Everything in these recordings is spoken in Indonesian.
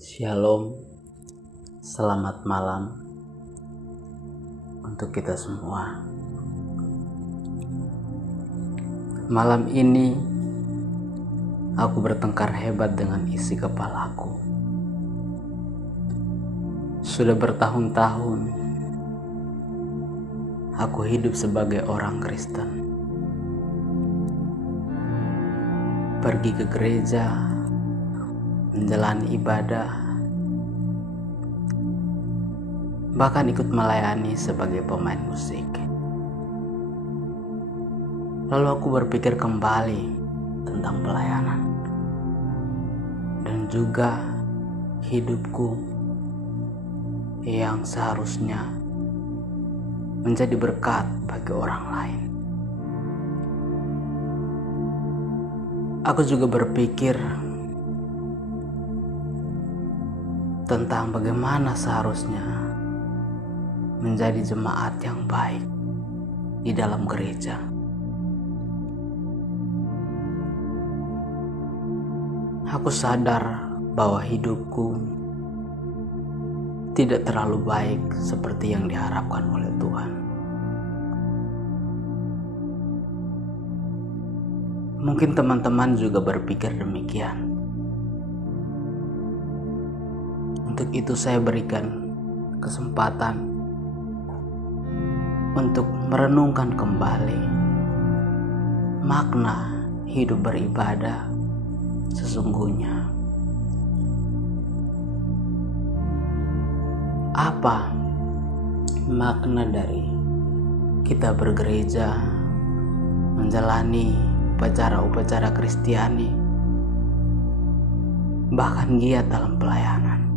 Shalom, selamat malam untuk kita semua. Malam ini aku bertengkar hebat dengan isi kepalaku. Sudah bertahun-tahun aku hidup sebagai orang Kristen. Pergi ke gereja, menjalani ibadah, bahkan ikut melayani sebagai pemain musik. Lalu aku berpikir kembali tentang pelayanan dan juga hidupku yang seharusnya menjadi berkat bagi orang lain. Aku juga berpikir tentang bagaimana seharusnya menjadi jemaat yang baik di dalam gereja. Aku sadar bahwa hidupku tidak terlalu baik seperti yang diharapkan oleh Tuhan. Mungkin teman-teman juga berpikir demikian. Untuk itu saya berikan kesempatan untuk merenungkan kembali makna hidup beribadah sesungguhnya. Apa makna dari kita bergereja, menjalani upacara-upacara Kristiani, bahkan giat dalam pelayanan?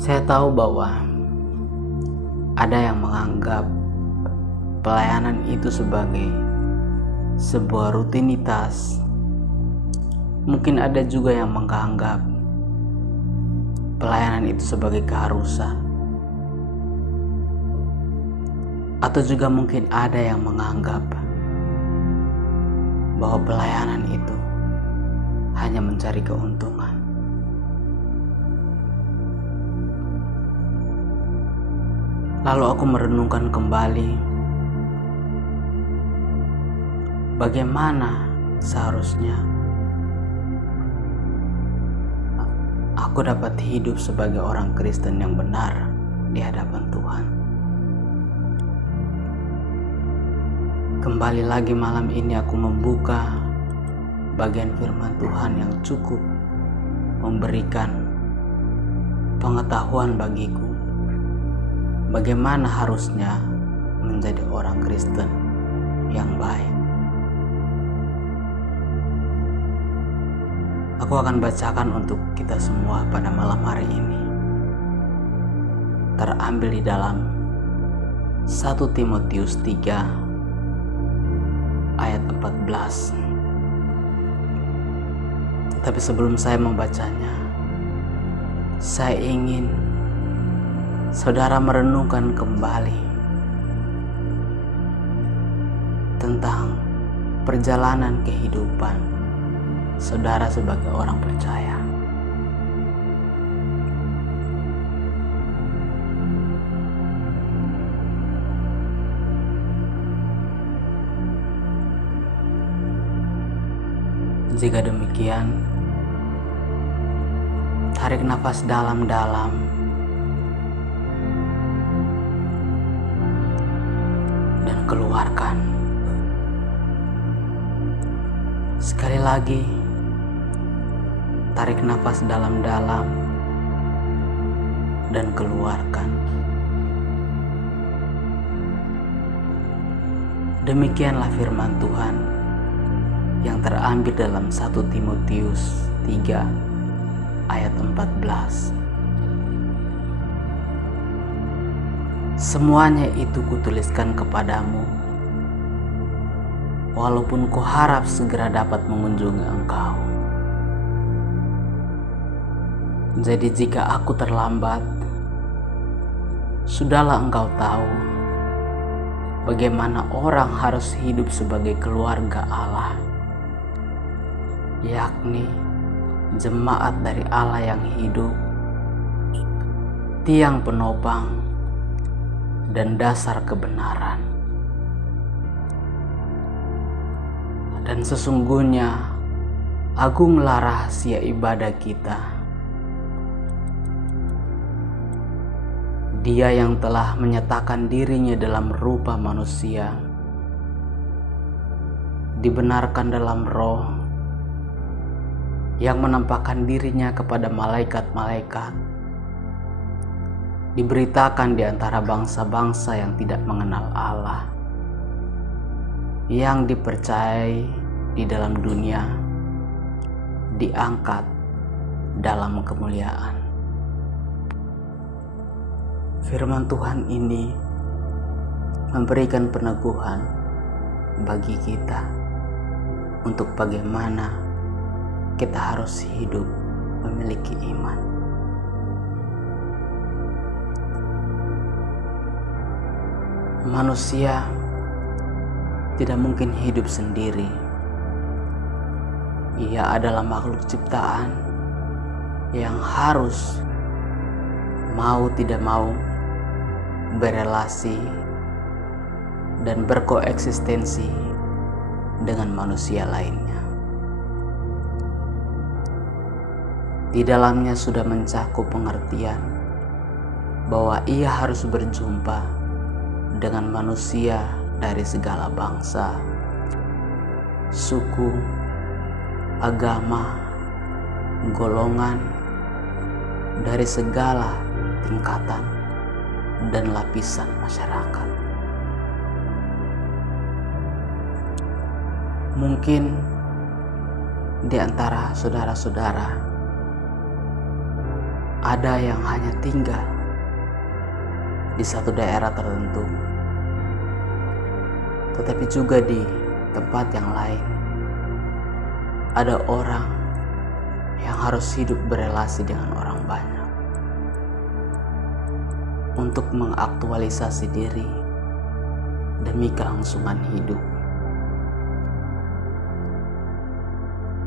Saya tahu bahwa ada yang menganggap pelayanan itu sebagai sebuah rutinitas. Mungkin ada juga yang menganggap pelayanan itu sebagai keharusan. Atau juga mungkin ada yang menganggap bahwa pelayanan itu hanya mencari keuntungan. Lalu aku merenungkan kembali bagaimana seharusnya aku dapat hidup sebagai orang Kristen yang benar di hadapan Tuhan. Kembali lagi malam ini aku membuka bagian firman Tuhan yang cukup memberikan pengetahuan bagiku bagaimana harusnya menjadi orang Kristen yang baik. Aku akan bacakan untuk kita semua pada malam hari ini. Terambil di dalam 1 Timotius 3 ayat 14. Tapi sebelum saya membacanya, saya ingin saudara merenungkan kembali tentang perjalanan kehidupan saudara sebagai orang percaya. Jika demikian, tarik nafas dalam-dalam dan keluarkan. Sekali lagi, tarik nafas dalam-dalam dan keluarkan. Demikianlah firman Tuhan yang terambil dalam 1 Timotius 3 ayat 14. Semuanya itu kutuliskan kepadamu, walaupun kuharap segera dapat mengunjungi engkau. Jadi jika aku terlambat, sudahlah engkau tahu bagaimana orang harus hidup sebagai keluarga Allah, yakni jemaat dari Allah yang hidup, tiang penopang dan dasar kebenaran. Dan sesungguhnya agunglah rahasia ibadah kita. Dia yang telah menyatakan dirinya dalam rupa manusia, dibenarkan dalam roh, yang menampakkan dirinya kepada malaikat-malaikat, diberitakan di antara bangsa-bangsa yang tidak mengenal Allah, yang dipercayai di dalam dunia, diangkat dalam kemuliaan. Firman Tuhan ini memberikan peneguhan bagi kita untuk bagaimana kita harus hidup memiliki iman. Manusia tidak mungkin hidup sendiri. Ia adalah makhluk ciptaan yang harus mau tidak mau berelasi dan berkoeksistensi dengan manusia lainnya. Di dalamnya sudah mencakup pengertian bahwa ia harus berjumpa dengan manusia dari segala bangsa, suku, agama, golongan, dari segala tingkatan dan lapisan masyarakat. Mungkin di antara saudara-saudara ada yang hanya tinggal di satu daerah tertentu, tetapi juga di tempat yang lain ada orang yang harus hidup berelasi dengan orang banyak untuk mengaktualisasi diri demi kelangsungan hidup.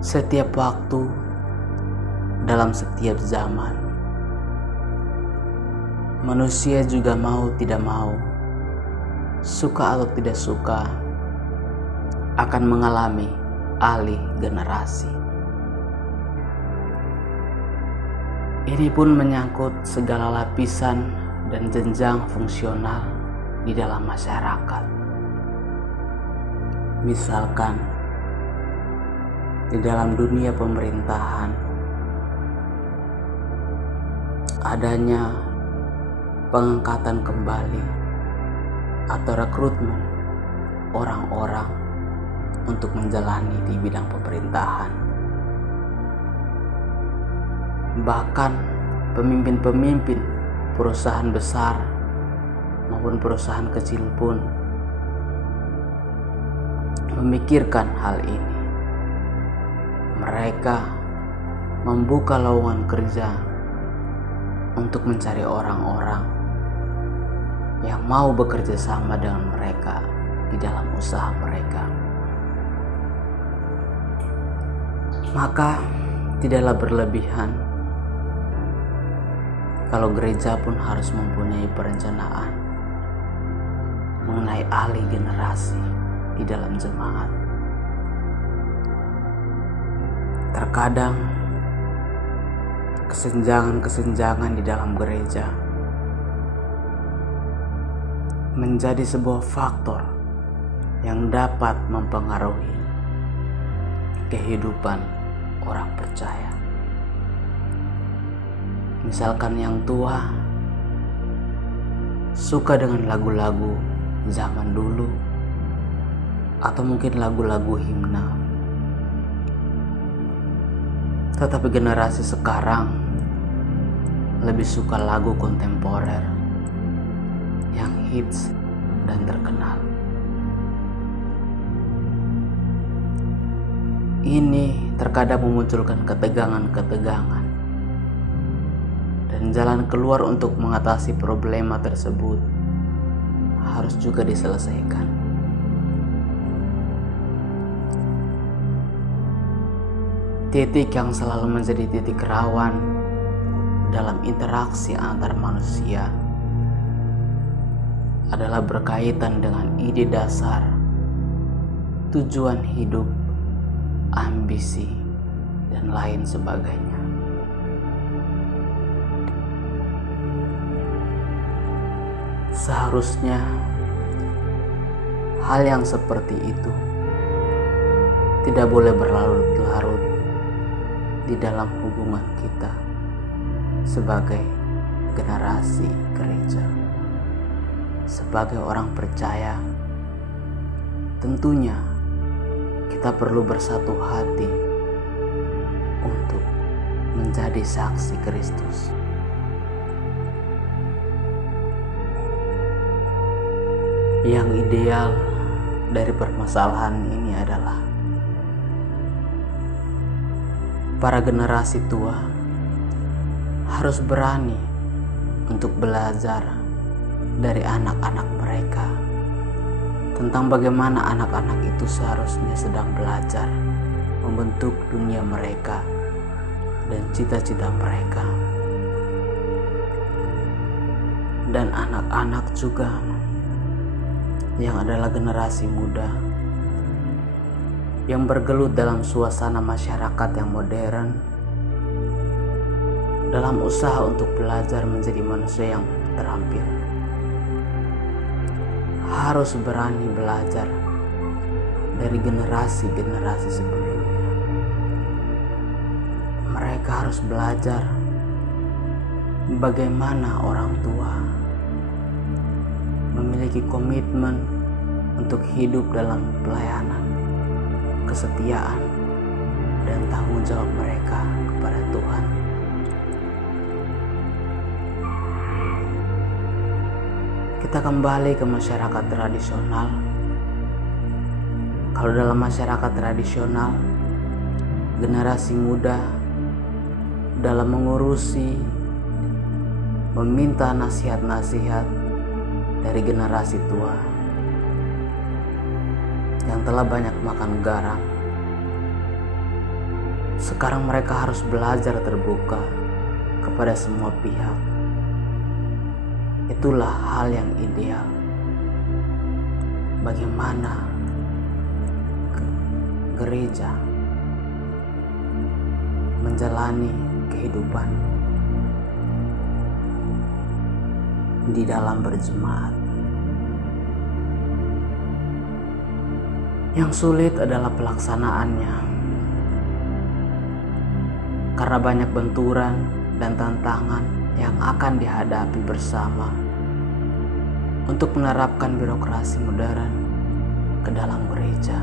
Setiap waktu, dalam setiap zaman, manusia juga mau tidak mau, suka atau tidak suka, akan mengalami alih generasi. Ini pun menyangkut segala lapisan dan jenjang fungsional di dalam masyarakat. Misalkan di dalam dunia pemerintahan, adanya pengangkatan kembali atau rekrutmen orang-orang untuk menjalani di bidang pemerintahan. Bahkan pemimpin-pemimpin perusahaan besar maupun perusahaan kecil pun memikirkan hal ini. Mereka membuka lowongan kerja untuk mencari orang-orang yang mau bekerja sama dengan mereka di dalam usaha mereka. Maka tidaklah berlebihan kalau gereja pun harus mempunyai perencanaan mengenai alih generasi di dalam jemaat. Terkadang kesenjangan-kesenjangan di dalam gereja menjadi sebuah faktor yang dapat mempengaruhi kehidupan orang percaya. Misalkan yang tua suka dengan lagu-lagu zaman dulu atau mungkin lagu-lagu himna, tetapi generasi sekarang lebih suka lagu kontemporer yang hits dan terkenal. Ini terkadang memunculkan ketegangan-ketegangan, dan jalan keluar untuk mengatasi problema tersebut harus juga diselesaikan. Titik yang selalu menjadi titik rawan dalam interaksi antar manusia adalah berkaitan dengan ide dasar, tujuan hidup, ambisi, dan lain sebagainya. Seharusnya hal yang seperti itu tidak boleh berlarut-larut di dalam hubungan kita sebagai generasi gereja. Sebagai orang percaya, tentunya kita perlu bersatu hati untuk menjadi saksi Kristus. Yang ideal dari permasalahan ini adalah para generasi tua harus berani untuk belajar dari anak-anak mereka tentang bagaimana anak-anak itu seharusnya sedang belajar membentuk dunia mereka dan cita-cita mereka. Dan anak-anak juga yang adalah generasi muda yang bergelut dalam suasana masyarakat yang modern, dalam usaha untuk belajar menjadi manusia yang terampil, harus berani belajar dari generasi-generasi sebelumnya. Mereka harus belajar bagaimana orang tua memiliki komitmen untuk hidup dalam pelayanan, kesetiaan, dan tanggung jawab mereka kepada Tuhan. Kita kembali ke masyarakat tradisional. Kalau dalam masyarakat tradisional, generasi muda dalam mengurusi, meminta nasihat-nasihat dari generasi tua yang telah banyak makan garam. Sekarang mereka harus belajar terbuka kepada semua pihak. Itulah hal yang ideal. Bagaimana gereja menjalani kehidupan di dalam berjemaat. Yang sulit adalah pelaksanaannya, karena banyak benturan dan tantangan yang akan dihadapi bersama untuk menerapkan birokrasi modern ke dalam gereja.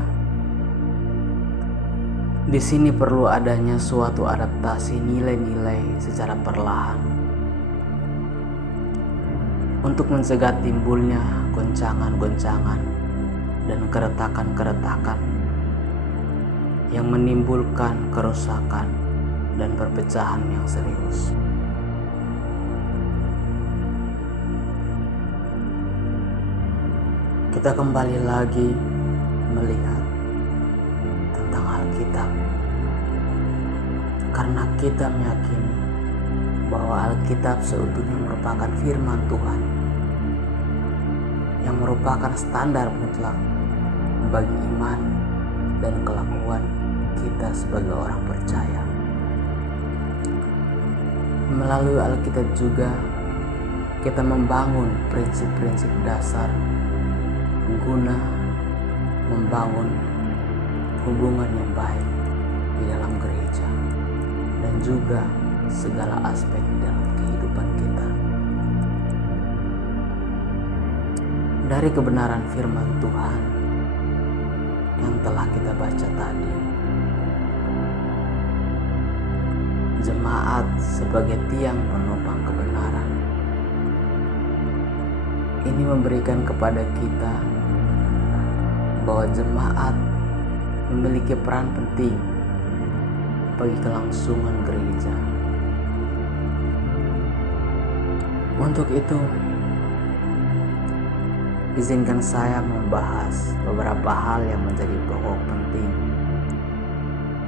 Di sini perlu adanya suatu adaptasi nilai-nilai secara perlahan untuk mencegah timbulnya goncangan-goncangan dan keretakan-keretakan yang menimbulkan kerusakan dan perpecahan yang serius. Kita kembali lagi melihat tentang Alkitab, karena kita meyakini bahwa Alkitab seutuhnya merupakan firman Tuhan yang merupakan standar mutlak bagi iman dan kelakuan kita sebagai orang percaya. Melalui Alkitab juga kita membangun prinsip-prinsip dasar guna membangun hubungan yang baik di dalam gereja dan juga segala aspek di dalam kehidupan kita. Dari kebenaran firman Tuhan yang telah kita baca tadi, jemaat sebagai tiang penopang kebenaran ini memberikan kepada kita bahwa jemaat memiliki peran penting bagi kelangsungan gereja. Untuk itu, izinkan saya membahas beberapa hal yang menjadi pokok penting.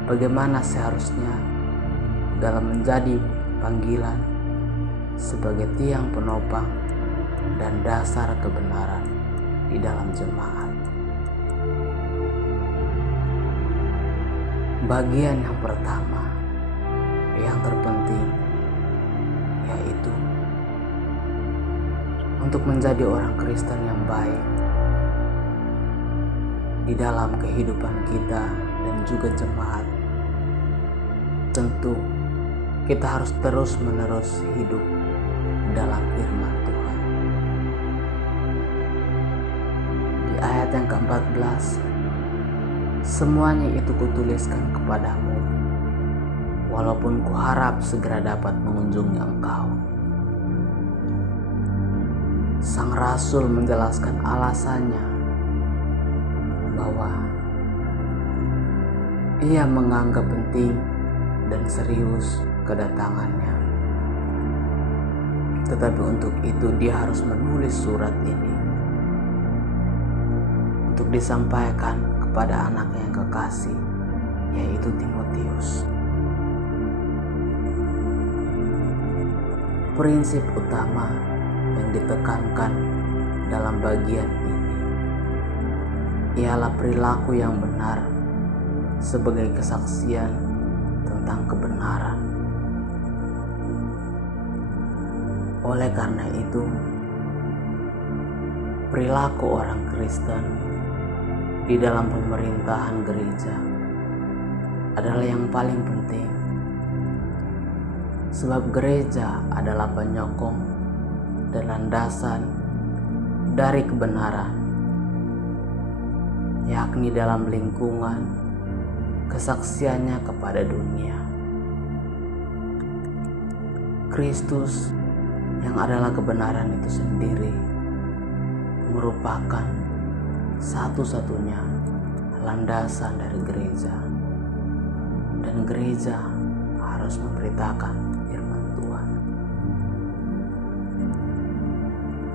Bagaimana seharusnya dalam menjadi panggilan sebagai tiang penopang dan dasar kebenaran di dalam jemaat. Bagian yang pertama yang terpenting yaitu untuk menjadi orang Kristen yang baik di dalam kehidupan kita dan juga jemaat. Tentu kita harus terus-menerus hidup dalam firman Tuhan. Di ayat yang ke-14, semuanya itu kutuliskan kepadamu, walaupun kuharap segera dapat mengunjungi engkau. Sang Rasul menjelaskan alasannya bahwa ia menganggap penting dan serius kedatangannya. Tetapi untuk itu dia harus menulis surat ini untuk disampaikan kepada anaknya yang kekasih, yaitu Timotius. Prinsip utama yang ditekankan dalam bagian ini ialah perilaku yang benar sebagai kesaksian tentang kebenaran. Oleh karena itu, perilaku orang Kristen di dalam pemerintahan gereja adalah yang paling penting, sebab gereja adalah penyokong dan landasan dari kebenaran, yakni dalam lingkungan kesaksiannya kepada dunia. Kristus yang adalah kebenaran itu sendiri merupakan satu-satunya landasan dari gereja, dan gereja harus memberitakan firman Tuhan.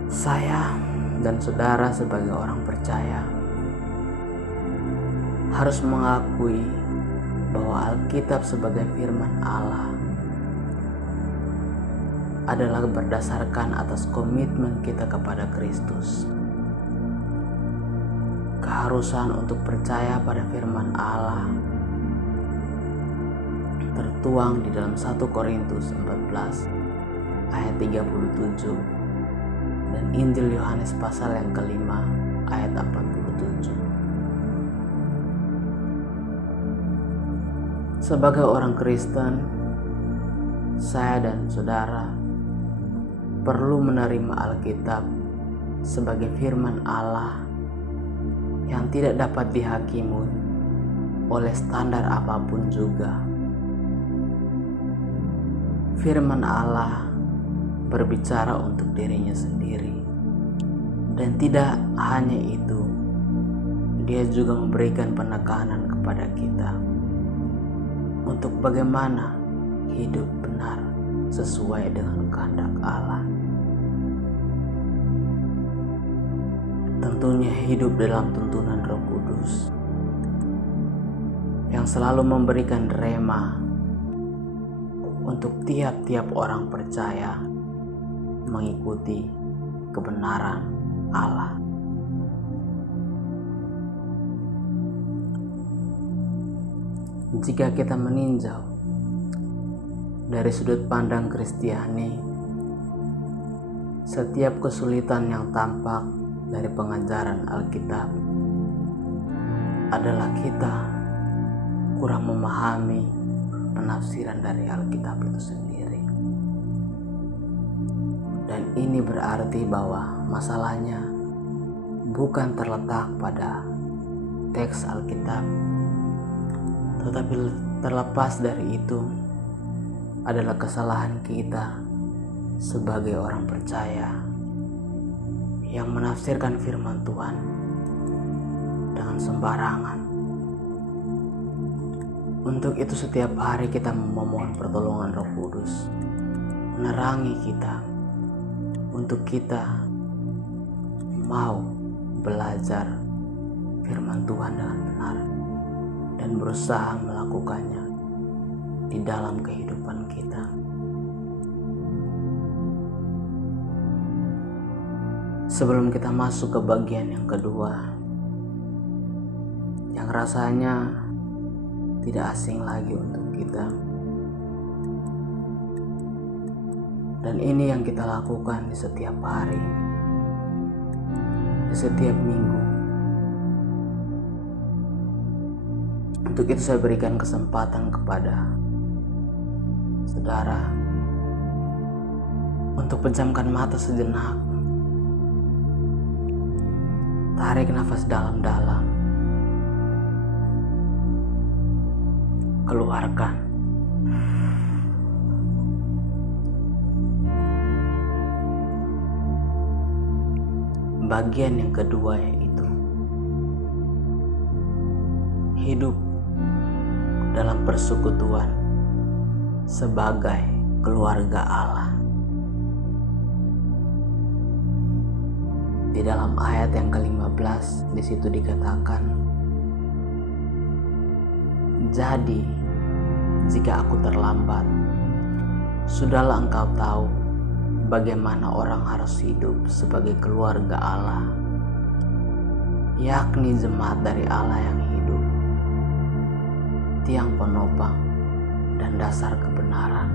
Saya dan saudara sebagai orang percaya harus mengakui bahwa Alkitab sebagai firman Allah adalah berdasarkan atas komitmen kita kepada Kristus. Keharusan untuk percaya pada firman Allah tertuang di dalam 1 Korintus 14 ayat 37 dan Injil Yohanes pasal yang kelima ayat 47. Sebagai orang Kristen, saya dan saudara perlu menerima Alkitab sebagai firman Allah yang tidak dapat dihakimi oleh standar apapun juga. Firman Allah berbicara untuk dirinya sendiri, dan tidak hanya itu, Dia juga memberikan penekanan kepada kita untuk bagaimana hidup benar sesuai dengan kehendak Allah. Tentunya hidup dalam tuntunan Roh Kudus yang selalu memberikan rema untuk tiap-tiap orang percaya mengikuti kebenaran Allah. Jika kita meninjau dari sudut pandang Kristiani, setiap kesulitan yang tampak dari pengajaran Alkitab adalah kita kurang memahami penafsiran dari Alkitab itu sendiri. Dan ini berarti bahwa masalahnya bukan terletak pada teks Alkitab, tetapi terlepas dari itu adalah kesalahan kita sebagai orang percaya yang menafsirkan firman Tuhan dengan sembarangan. Untuk itu setiap hari kita memohon pertolongan Roh Kudus menerangi kita untuk kita mau belajar firman Tuhan dengan benar dan berusaha melakukannya di dalam kehidupan kita. Sebelum kita masuk ke bagian yang kedua, yang rasanya tidak asing lagi untuk kita, dan ini yang kita lakukan di setiap hari, di setiap minggu. Untuk itu saya berikan kesempatan kepada saudara untuk pejamkan mata sejenak, tarik nafas dalam-dalam, keluarkan. Bagian yang kedua yaitu hidup dalam persekutuan sebagai keluarga Allah. Di dalam ayat yang ke-15 di situ dikatakan, "Jadi jika aku terlambat, sudahlah engkau tahu bagaimana orang harus hidup sebagai keluarga Allah, yakni jemaat dari Allah yang hidup, tiang penopang dan dasar kebenaran."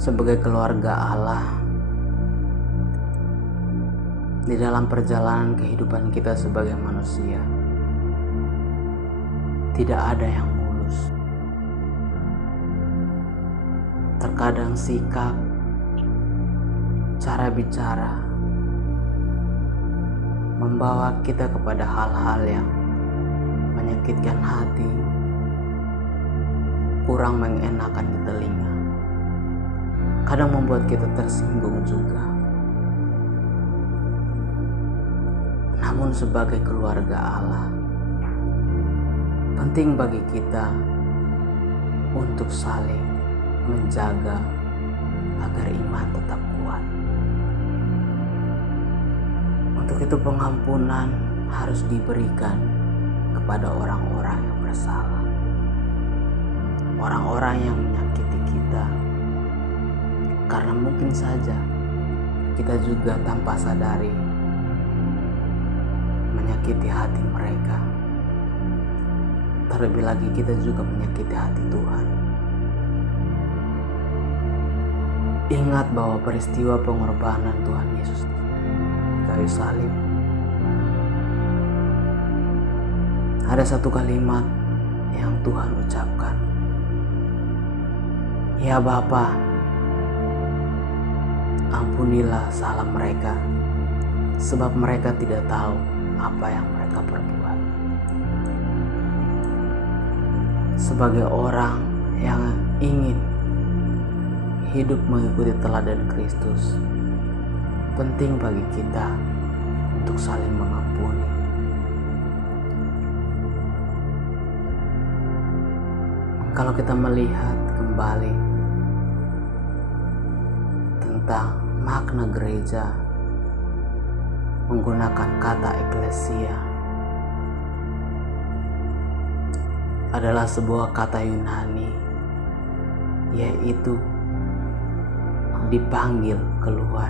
Sebagai keluarga Allah, di dalam perjalanan kehidupan kita sebagai manusia, tidak ada yang mulus. Terkadang sikap, cara bicara membawa kita kepada hal-hal yang menyakitkan hati, kurang mengenakan di telinga, kadang membuat kita tersinggung juga. Namun sebagai keluarga Allah, penting bagi kita untuk saling menjaga agar iman tetap kuat. Untuk itu pengampunan harus diberikan kepada orang-orang yang bersalah, orang-orang yang menyakiti kita, karena mungkin saja kita juga tanpa sadari menyakiti hati mereka. Terlebih lagi kita juga menyakiti hati Tuhan. Ingat bahwa peristiwa pengorbanan Tuhan Yesus di kayu salib, ada satu kalimat yang Tuhan ucapkan, "Ya Bapa, ampunilah salah mereka, sebab mereka tidak tahu apa yang mereka perbuat." Sebagai orang yang ingin hidup mengikuti teladan Kristus, penting bagi kita untuk saling mengampuni. Kalau kita melihat kembali tentang makna gereja menggunakan kata eklesia, adalah sebuah kata Yunani, yaitu dipanggil keluar.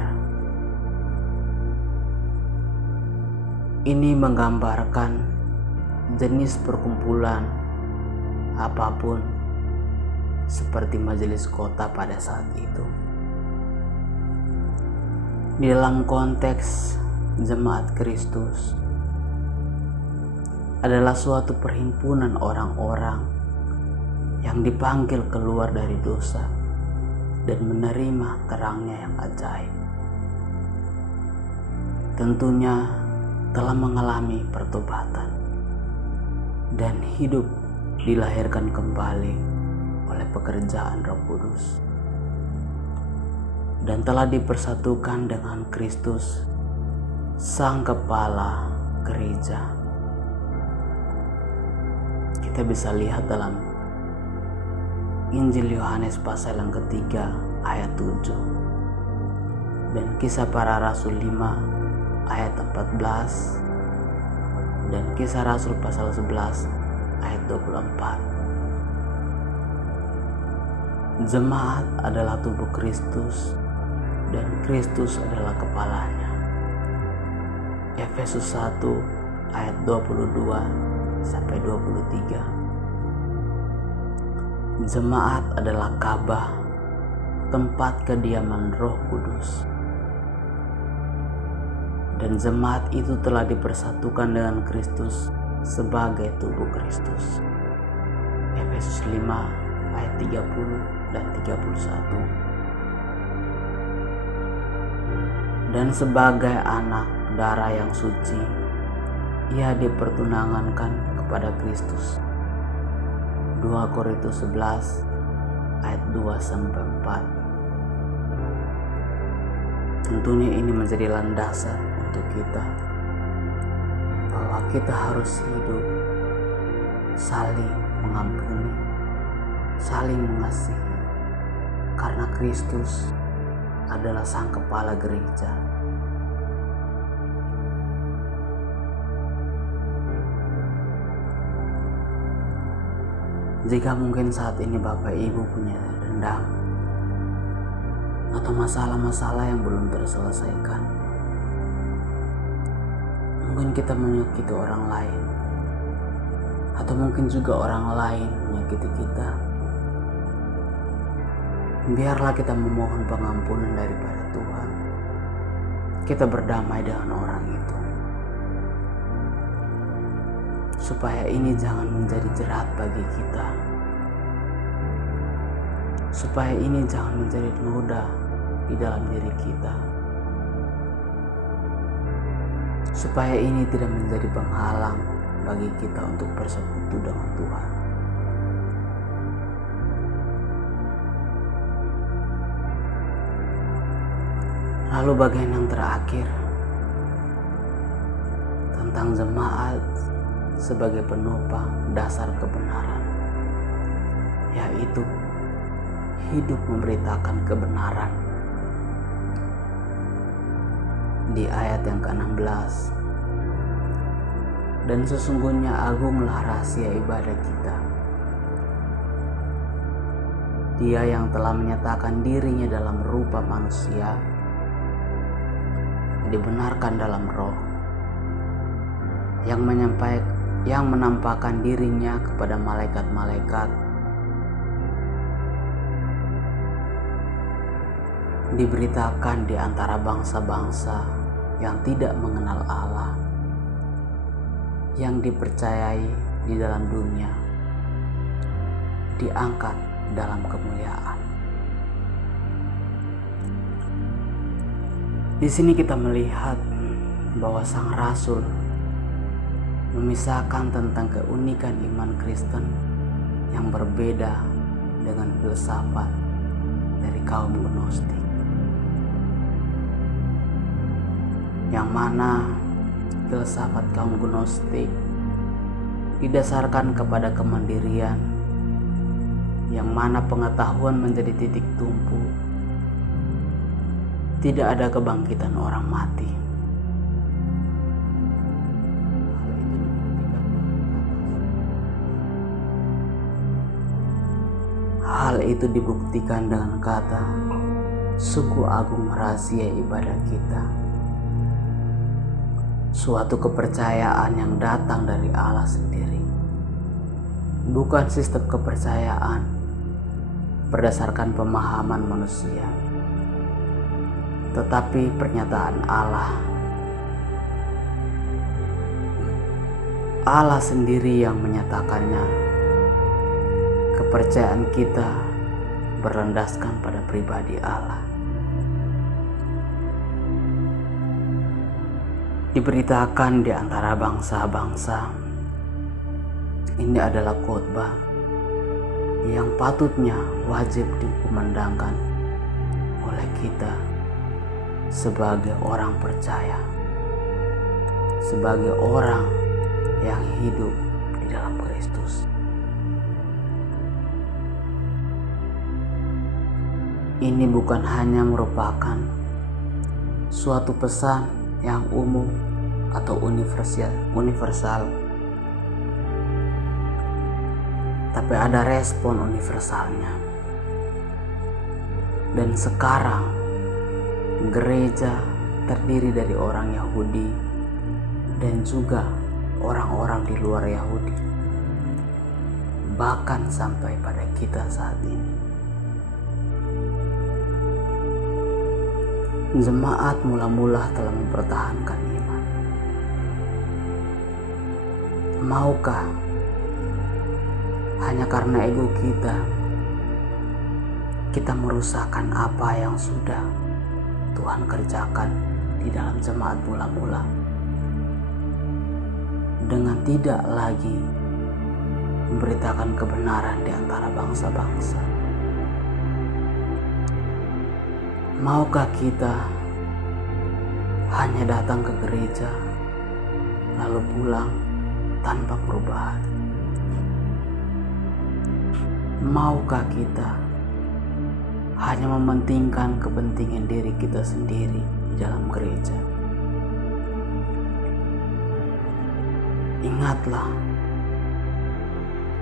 Ini menggambarkan jenis perkumpulan apapun, seperti majelis kota pada saat itu. Di dalam konteks jemaat Kristus adalah suatu perhimpunan orang-orang yang dipanggil keluar dari dosa dan menerima terangnya yang ajaib. Tentunya telah mengalami pertobatan dan hidup dilahirkan kembali oleh pekerjaan Roh Kudus, dan telah dipersatukan dengan Kristus, Sang Kepala Gereja. Kita bisa lihat dalam Injil Yohanes pasal yang ketiga ayat 7. dan Kisah Para Rasul 5 ayat 14 dan Kisah Rasul pasal 11 ayat 24. Jemaat adalah tubuh Kristus dan Kristus adalah kepalanya. Efesus 1 ayat 22 sampai 23. Jemaat adalah Ka'bah, tempat kediaman Roh Kudus. Dan jemaat itu telah dipersatukan dengan Kristus sebagai tubuh Kristus. Efesus 5 ayat 30 dan 31. Dan sebagai anak darah yang suci, ia dipertunangankan kepada Kristus. 2 Korintus 11 ayat 2 sampai 4. Tentunya ini menjadi landasan untuk kita bahwa kita harus hidup saling mengampuni, saling mengasihi, karena Kristus adalah sang kepala gereja. Jika mungkin saat ini Bapak Ibu punya dendam atau masalah-masalah yang belum terselesaikan, mungkin kita menyakiti orang lain, atau mungkin juga orang lain menyakiti kita, biarlah kita memohon pengampunan daripada Tuhan. Kita berdamai dengan orang itu, supaya ini jangan menjadi jerat bagi kita, supaya ini jangan menjadi noda di dalam diri kita, supaya ini tidak menjadi penghalang bagi kita untuk bersekutu dengan Tuhan. Lalu bagian yang terakhir tentang jemaat sebagai penopang dasar kebenaran, yaitu hidup memberitakan kebenaran. Di ayat yang ke-16, dan sesungguhnya agunglah rahasia ibadah kita. Dia yang telah menyatakan dirinya dalam rupa manusia, dibenarkan dalam roh, yang menampakkan dirinya kepada malaikat-malaikat, diberitakan di antara bangsa-bangsa yang tidak mengenal Allah, yang dipercayai di dalam dunia, diangkat dalam kemuliaan. Di sini kita melihat bahwa sang rasul memisahkan tentang keunikan iman Kristen yang berbeda dengan filsafat dari kaum Gnostik, yang mana filsafat kaum Gnostik didasarkan kepada kemandirian, yang mana pengetahuan menjadi titik tumpu, tidak ada kebangkitan orang mati. Hal itu dibuktikan dengan kata, sungguh agung rahasia ibadah kita. Suatu kepercayaan yang datang dari Allah sendiri, bukan sistem kepercayaan berdasarkan pemahaman manusia, tetapi pernyataan Allah. Allah sendiri yang menyatakannya. Kepercayaan kita berlandaskan pada pribadi Allah. Diberitakan di antara bangsa-bangsa. Ini adalah khotbah yang patutnya wajib dikumandangkan oleh kita sebagai orang percaya, sebagai orang yang hidup di dalam Kristus. Ini bukan hanya merupakan suatu pesan yang umum atau universal, tapi ada respon universalnya. Dan sekarang gereja terdiri dari orang Yahudi dan juga orang-orang di luar Yahudi, bahkan sampai pada kita saat ini. Jemaat mula-mula telah mempertahankan iman. Maukah hanya karena ego kita merusakkan apa yang sudah Tuhan kerjakan di dalam jemaat mula-mula dengan tidak lagi memberitakan kebenaran di antara bangsa-bangsa? Maukah kita hanya datang ke gereja lalu pulang tanpa perubahan? Maukah kita hanya mementingkan kepentingan diri kita sendiri di dalam gereja? Ingatlah,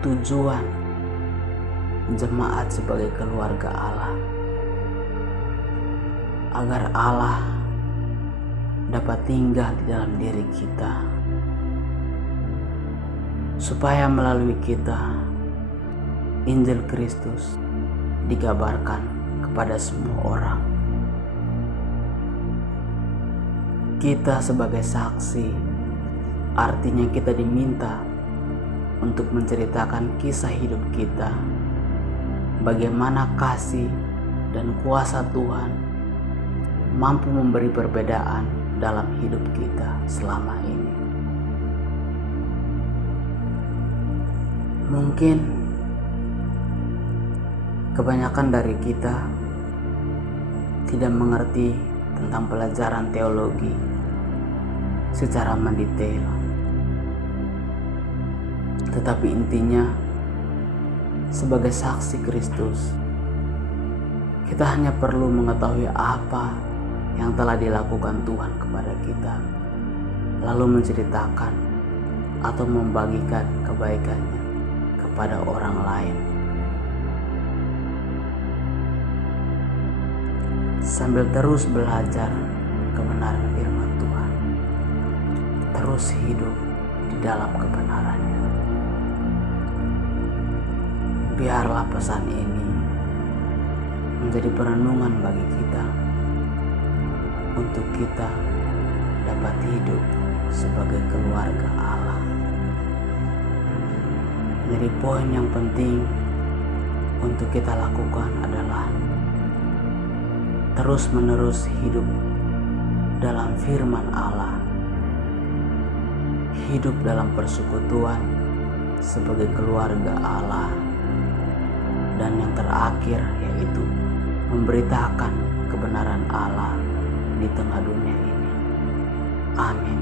tujuan jemaat sebagai keluarga Allah agar Allah dapat tinggal di dalam diri kita, supaya melalui kita Injil Kristus dikabarkan kepada semua orang. Kita sebagai saksi, artinya kita diminta untuk menceritakan kisah hidup kita, bagaimana kasih dan kuasa Tuhan mampu memberi perbedaan dalam hidup kita selama ini. Mungkin kebanyakan dari kita tidak mengerti tentang pelajaran teologi secara mendetail, tetapi intinya sebagai saksi Kristus, kita hanya perlu mengetahui apa yang telah dilakukan Tuhan kepada kita, lalu menceritakan atau membagikan kebaikannya kepada orang lain. Sambil terus belajar kebenaran firman Tuhan, terus hidup di dalam kebenarannya. Biarlah pesan ini menjadi perenungan bagi kita, untuk kita dapat hidup sebagai keluarga Allah. Jadi poin yang penting untuk kita lakukan adalah terus-menerus hidup dalam firman Allah, hidup dalam persekutuan sebagai keluarga Allah, dan yang terakhir yaitu memberitakan kebenaran Allah di tengah dunia ini. Amin.